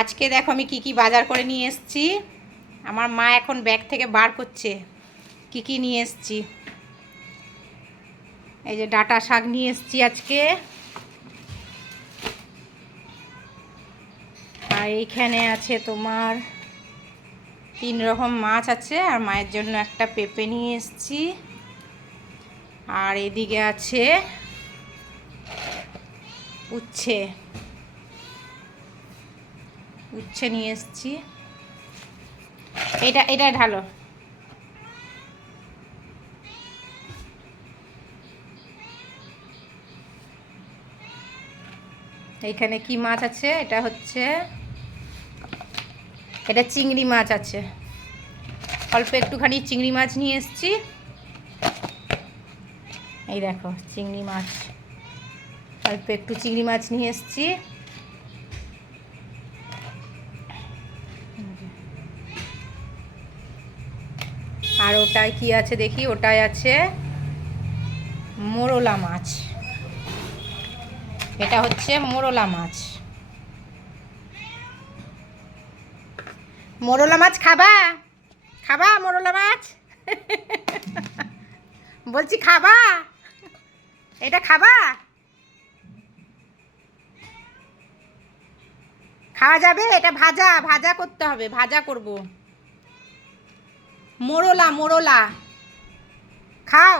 আজকে দেখো আমি কি কি বাজার করে নিয়ে এসেছি। আমার মা এখন ব্যাগ থেকে বার করছে কি কি নিয়ে এসেছি। এই যে ডাঁটা শাক নিয়ে এসেছি আজকে, আর এইখানে আছে তোমার 3 রকম মাছ আছে, আর মায়ের জন্য একটা পেঁপে নিয়ে এসেছি। আর এদিকে আছে উচ্ছে উচ্ছে নিয়ে এসেছি। এটা ঢালো। এইখানে কি মাছ আছে? এটা চিংড়ি মাছ আছে, অল্প একটুখানি চিংড়ি মাছ নিয়ে এসেছি। এই দেখো চিংড়ি মাছ, অল্প একটু চিংড়ি মাছ নিয়ে এসেছি। আর ওটায় কি আছে দেখি, ওটায় আছে মোরলা মাছ। এটা হচ্ছে মোরলা মাছ। মোরলা মাছ খাবা? খাবা মোরলা মাছ? বলছি খাবা? এটা খাবা? খাওয়া যাবে? এটা ভাজা ভাজা করতে হবে, ভাজা করব। মোরলা খাও,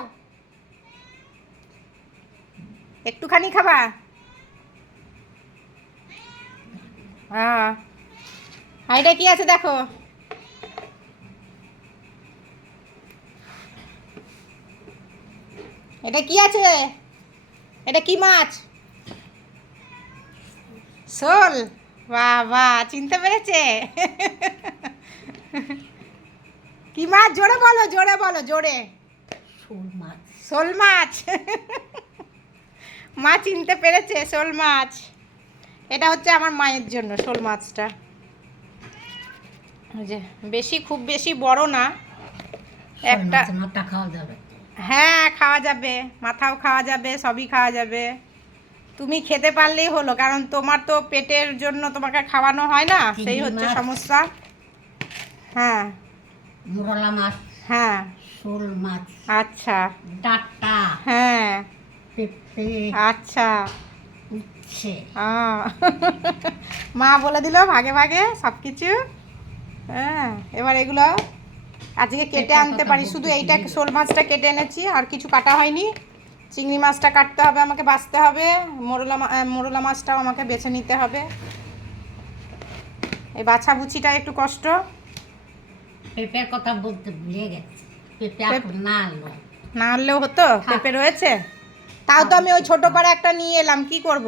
একটুখানি খাবা? হ্যাঁ। আর এটা কি আছে দেখো, এটা কি আছে? এটা কি মাছ? শোল। বাহ বাহ, চিনতে পেরেছে। কি মাছ? জোরে বলো, জোরে বলো, জোরে। শোল মাছ। শোল মাছ। মা চিনতে পেরেছে, শোল মাছ। এটা হচ্ছে আমার মায়ের জন্য শোল মাছটা। যে খুব বেশি বড় না, একটা। মাথা খাওয়া যাবে? হ্যাঁ খাওয়া যাবে, মাথাও খাওয়া যাবে, সবই খাওয়া যাবে। তুমি খেতে পারলেই হলো, কারণ তোমার তো পেটের জন্য তোমাকে খাওয়ানো হয় না, সেই হচ্ছে সমস্যা। হ্যাঁ মোরলা মাছ, হ্যাঁ শোল মাছ, আচ্ছা, ডাঁটা, হ্যাঁ পেঁপে, আচ্ছা, উচ্ছে। মা বলে দিল ভাগে ভাগে সব কিছু। হ্যাঁ, এবার এগুলো আজকে কেটে আনতে পারি, শুধু এইটা শোল মাছটা কেটে এনেছি, আর কিছু কাটা হয়নি। চিংড়ি মাছটা কাটতে হবে আমাকে, বাছতে হবে। মোরলা মাছটাও আমাকে বেছে নিতে হবে। এই বাছাবুচিটা একটু কষ্ট। পেঁপের কথা বলতে ভুলে গেছি, পেঁপে এখন না আনলো। না আনলেও হতো, পেঁপে রয়েছে। তাও তো আমি ওই ছোট পাড়া একটা নিয়ে এলাম, কি করব?